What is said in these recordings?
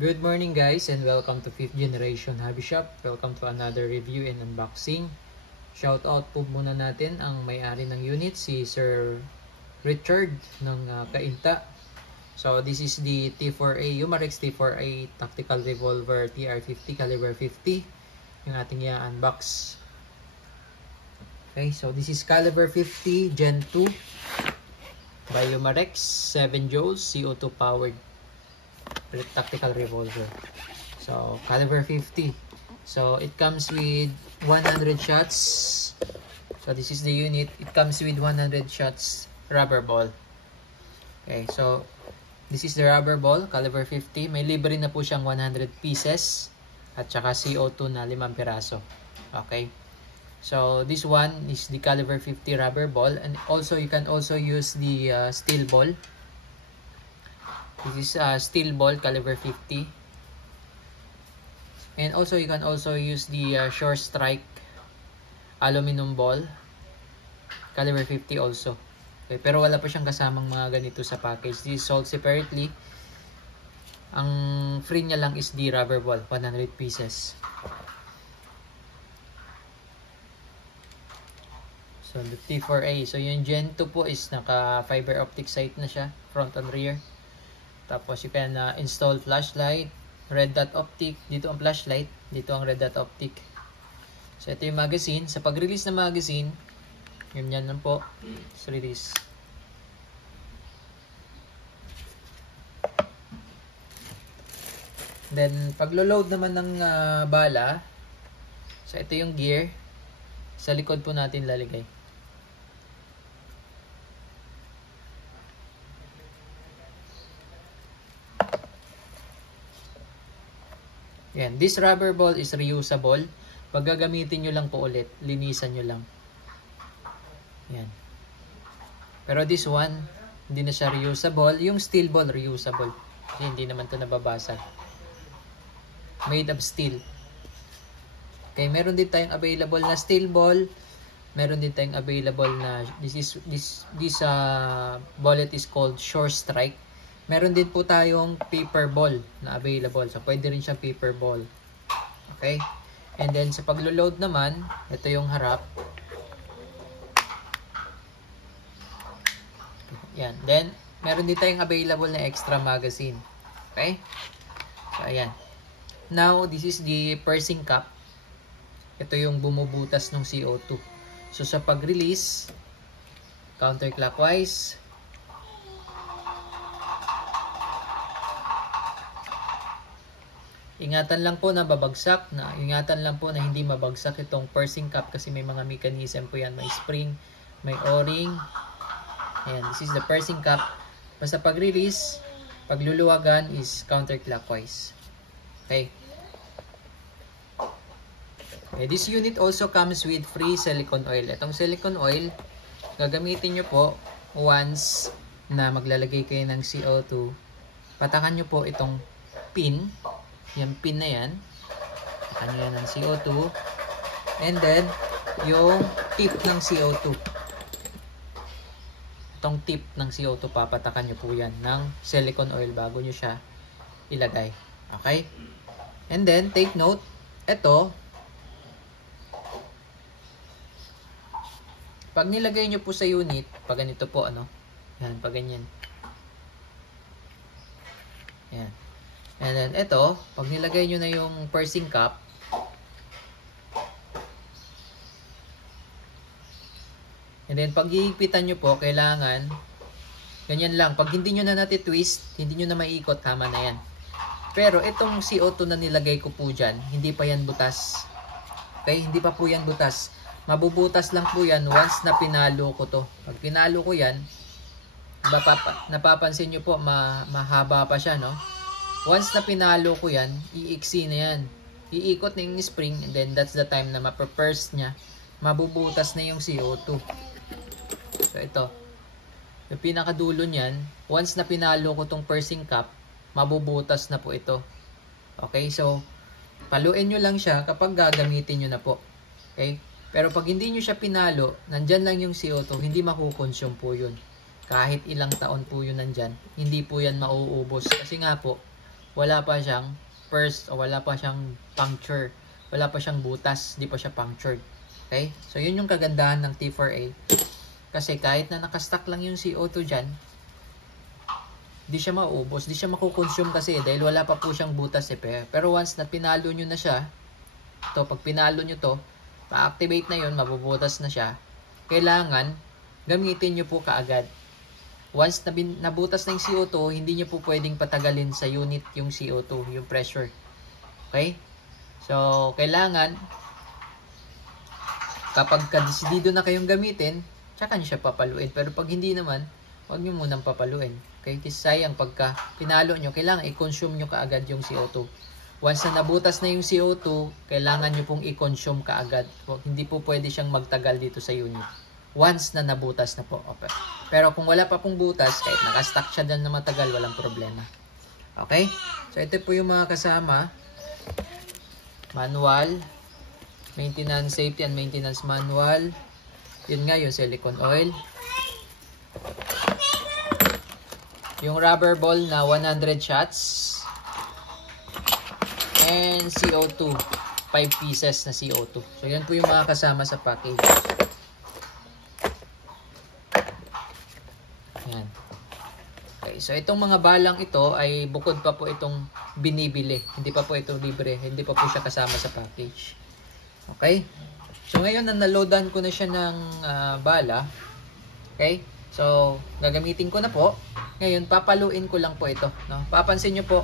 Good morning guys and welcome to 5th Generation Hobby Shop. Welcome to another review and unboxing. Shout out po muna natin ang may-ari ng unit, si Sir Richard ng Cainta. So this is the T4A, Umarex T4A Tactical Revolver TR50 caliber 50. Yung ating i-unbox. Okay, so this is caliber 50 Gen 2 by Umarex, 7 joules CO2 powered tactical revolver. So caliber 50. So it comes with 100 shots. So this is the unit. It comes with 100 shots rubber ball. Okay, so this is the rubber ball, caliber 50. May libre na po siyang 100 pieces at saka CO2 na 5 piraso. Okay. So this one is the caliber 50 rubber ball, and also you can also use the steel ball. This is steel ball caliber 50, and also you can also use the Shore Strike aluminum ball caliber 50 also. Okay, pero wala pa siyang kasamang mga ganito sa package. This is sold separately. Ang free niya lang is the rubber ball, 100 pieces. So the T4A, so yung Gen 2 po is naka fiber optic sight na siya, front and rear. Tapos you can install flashlight, red dot optic, dito ang flashlight, dito ang red dot optic. So ito yung magazine. Sa pag-release ng magazine, yun yan lang po. Let's release. Then paglo-load naman ng bala, so ito yung gear. Sa likod po natin lalagay. Yan. This rubber ball is reusable. Pag gagamitin nyo lang po ulit, linisan nyo lang. Yan. Pero this one, hindi na siya reusable. Yung steel ball, reusable. Hindi naman ito nababasag. Made of steel. Okay, meron din tayong available na steel ball. Meron din tayong available na this bullet is called Shore Strike. Meron din po tayong paper ball na available. So pwede rin siyang paper ball. Okay? And then sa paglo-load naman, ito yung harap. Yan. Then meron din tayong available na extra magazine. Okay? So ayan. Now, this is the pursing cap. Ito yung bumubutas ng CO2. So, sa pag-release, counterclockwise. Ingatan lang po na babagsak. Ingatan lang po na hindi mabagsak itong pursing cap kasi may mga mechanism po yan. May spring, may o-ring. Ayan, this is the pursing cap. Basta pag-release, pagluluwagan is counterclockwise. Okay. Okay, this unit also comes with free silicone oil. Itong silicone oil, gagamitin nyo po once na maglalagay kayo ng CO2. Patakan nyo po itong pin. Yung pin na yan. Patakan nyo yan ng CO2. And then, yung tip ng CO2. Itong tip ng CO2, papatakan nyo po yan ng silicone oil bago nyo siya ilagay. Okay? And then, take note, ito, pag nilagay nyo po sa unit, pag ganito po, ano, yan, pag ganyan. Yan. And then, ito, pag nilagay nyo na yung pursing cap, and then, pag hihigpitan nyo po, kailangan, ganyan lang. Pag hindi nyo na natitwist, hindi nyo na maiikot, tama na yan. Pero itong CO2 na nilagay ko po dyan, hindi pa yan butas. Okay? Hindi pa po yan butas. Mabubutas lang po yan once na pinalo ko to. Pag pinalo ko yan, napapansin nyo po, mahaba pa siya, no? Once na pinalo ko yan, iiksi na yan. Iikot na yung spring, and then that's the time na mapapurse niya. Mabubutas na yung CO2. So ito. Yung pinakadulo niyan, once na pinalo ko tong pursing cap, mabubutas na po ito. Okay, so paluin nyo lang siya kapag gagamitin nyo na po. Okay, pero pag hindi nyo siya pinalo, nandyan lang yung CO2, hindi makukonsume po yun. Kahit ilang taon po yun nandyan, hindi po yan mauubos. Kasi nga po, wala pa siyang burst o wala pa siyang puncture. Wala pa siyang butas, di pa siya punctured. Okay? So, yun yung kagandahan ng T4A. Kasi kahit na nakastock lang yung CO2 dyan, di siya maubos, di siya makukonsume kasi dahil wala pa po siyang butas eh. Pero once na pinalo nyo na siya, to pag pinalo nyo to, pa-activate na yun, mabubutas na siya, kailangan gamitin nyo po kaagad. Once na nabutas na yung CO2, hindi nyo po pwedeng patagalin sa unit yung CO2, yung pressure. Okay? So, kailangan kapag kadesidido na kayong gamitin, tsaka nyo siya papaluin. Pero pag hindi naman, huwag nyo munang papaluin. Okay? Kasi sayang pagka pinalo nyo, kailangan i-consume nyo kaagad yung CO2. Once na nabutas na yung CO2, kailangan nyo pong i-consume kaagad. Hindi po pwede siyang magtagal dito sa unit. Once na nabutas na po. Okay. Pero kung wala pa pong butas, kahit nakastock siya dyan na matagal, walang problema. Okay? So, ito po yung mga kasama. Manual, maintenance, safety and maintenance manual. Yun nga, yung silicone oil. Yung rubber ball na 100 shots. And CO2. 5 pieces na CO2. So, yan po yung mga kasama sa package. Yan. Okay, so itong mga balang ito ay bukod pa po itong binibili. Hindi pa po ito libre. Hindi pa po siya kasama sa package. Okay? So ngayon na naloadan ko na siya ng bala. Okay? So gagamitin ko na po. Ngayon papaluin ko lang po ito, no? Papansin niyo po,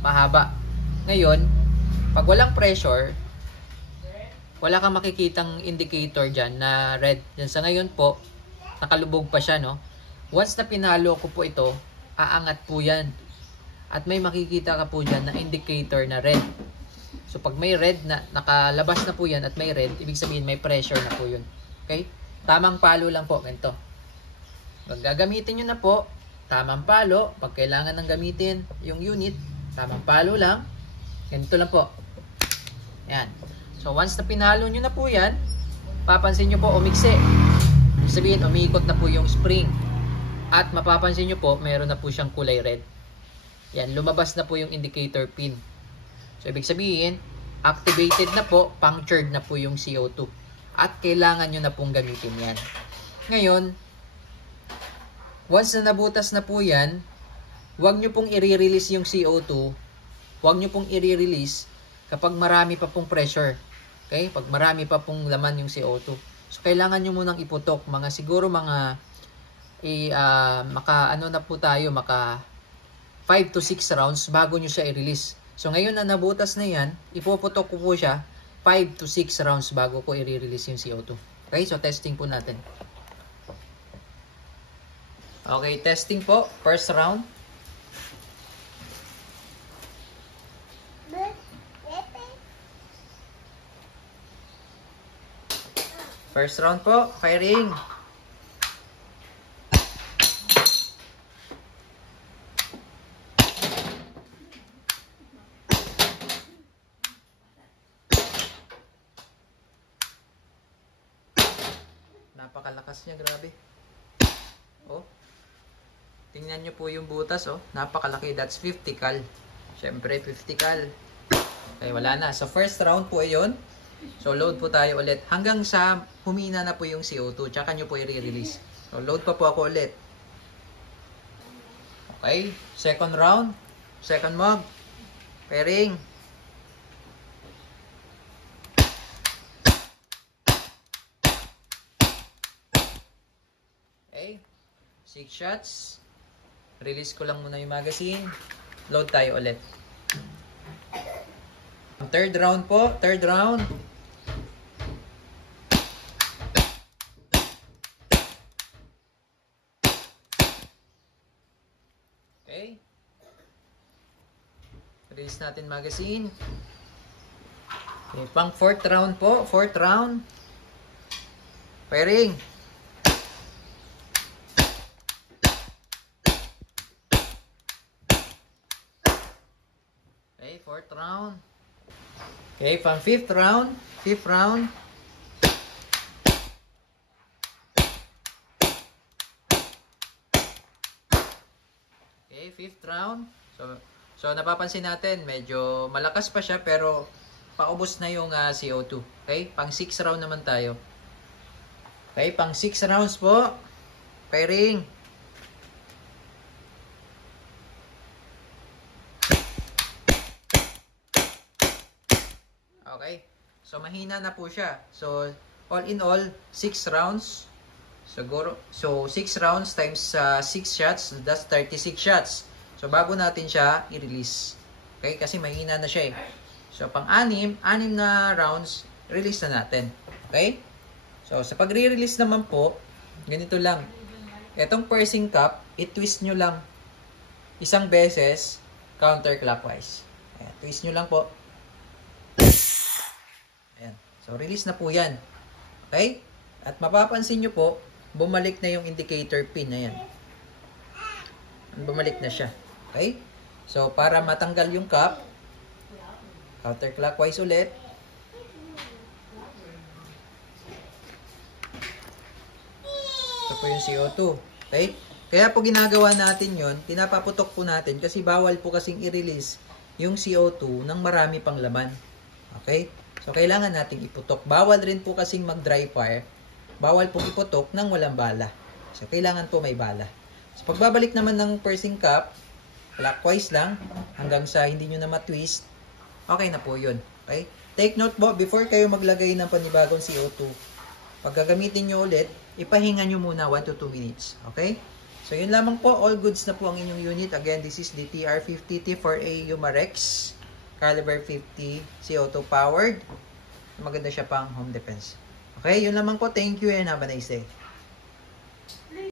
mahaba. Ngayon, pag walang pressure, wala kang makikitang indicator diyan na red. Yan sa ngayon po, nakalubog pa siya, no? Once na pinalo ko po ito, aangat po yan. At may makikita ka po dyan na indicator na red. So, pag may red na, nakalabas na po yan at may red, ibig sabihin may pressure na po yun. Okay? Tamang palo lang po. Ganito. Pag gagamitin nyo na po, tamang palo. Pag kailangan ng gamitin yung unit, tamang palo lang. Ganito lang po. Yan. So, once na pinalo nyo na po yan, papansin nyo po, umikse. Ibig sabihin, umiikot na po yung spring. At mapapansin nyo po, meron na po siyang kulay red. Yan, lumabas na po yung indicator pin. So, ibig sabihin, activated na po, punctured na po yung CO2. At kailangan nyo na pong gamitin yan. Ngayon, once na nabutas na po yan, huwag nyo pong i-release yung CO2. Huwag nyo pong i-release kapag marami pa pong pressure. Okay? Pag marami pa pong laman yung CO2. So, kailangan nyo munang iputok. Siguro mga maka 5 to 6 rounds bago nyo siya i-release. So ngayon na nabutas na yan, ipuputok ko po siya 5 to 6 rounds bago ko i-release yung CO2. Okay, so testing po natin. Okay, testing po. First round. First round po, firing. Napakalakas niya, grabe. Oh. Tingnan niyo po yung butas, oh. Napakalaki. That's 50 cal. Syempre, 50 cal. Okay, wala na. So, first round po yun. So, load po tayo ulit. Hanggang sa humina na po yung CO2. Tsaka nyo po i-release. So, load pa po ako ulit. Okay. Second round. Second mog. Pairing. Okay. 6 shots. Release ko lang muna yung magazine. Load tayo ulit. Third round po. Third round. Okay. Release natin magazine. Okay, pang fourth round po. Fourth round. Firing. Okay, fourth round. Okay, pang fifth round. Fifth round. Okay, fifth round. So, So, napapansin natin, medyo malakas pa siya, pero paubos na yung CO2. Okay? Pang 6 round naman tayo. Okay, pang 6 rounds po. Pairing. Okay. So, mahina na po siya. So, all in all, 6 rounds. Siguro, so, 6 rounds times 6 shots, that's 36 shots. So, bago natin siya i-release. Okay? Kasi mahina na siya eh. So, pang-6 na rounds, release na natin. Okay? So, sa pag-re-release naman po, ganito lang. Itong pursing cup, i-twist nyo lang isang beses counterclockwise. Ayan, twist nyo lang po. Ayan. So, release na po yan. Okay? At mapapansin nyo po, bumalik na yung indicator pin. Ayan. Bumalik na siya. Okay? So, para matanggal yung cup, counterclockwise ulit. Ito po yung CO2. Okay? Kaya po ginagawa natin yon, pinapaputok po natin kasi bawal po kasing i-release yung CO2 ng marami pang laman. Okay? So, kailangan nating iputok. Bawal rin po kasing mag-dry fire. Bawal po iputok ng walang bala. So, kailangan po may bala. So, pagbabalik naman ng pursing cup, clockwise lang, hanggang sa hindi nyo na matwist, okay na po yun. Okay? Take note po, before kayo maglagay ng panibagong CO2, pag gagamitin nyo ulit, ipahinga nyo muna 1 to 2 minutes. Okay? So, yun lamang po. All goods na po ang inyong unit. Again, this is the TR50T4A Umarex. Caliber 50 CO2 powered. Maganda siya pang home defense. Okay? Yun lamang po. Thank you and have a nice day.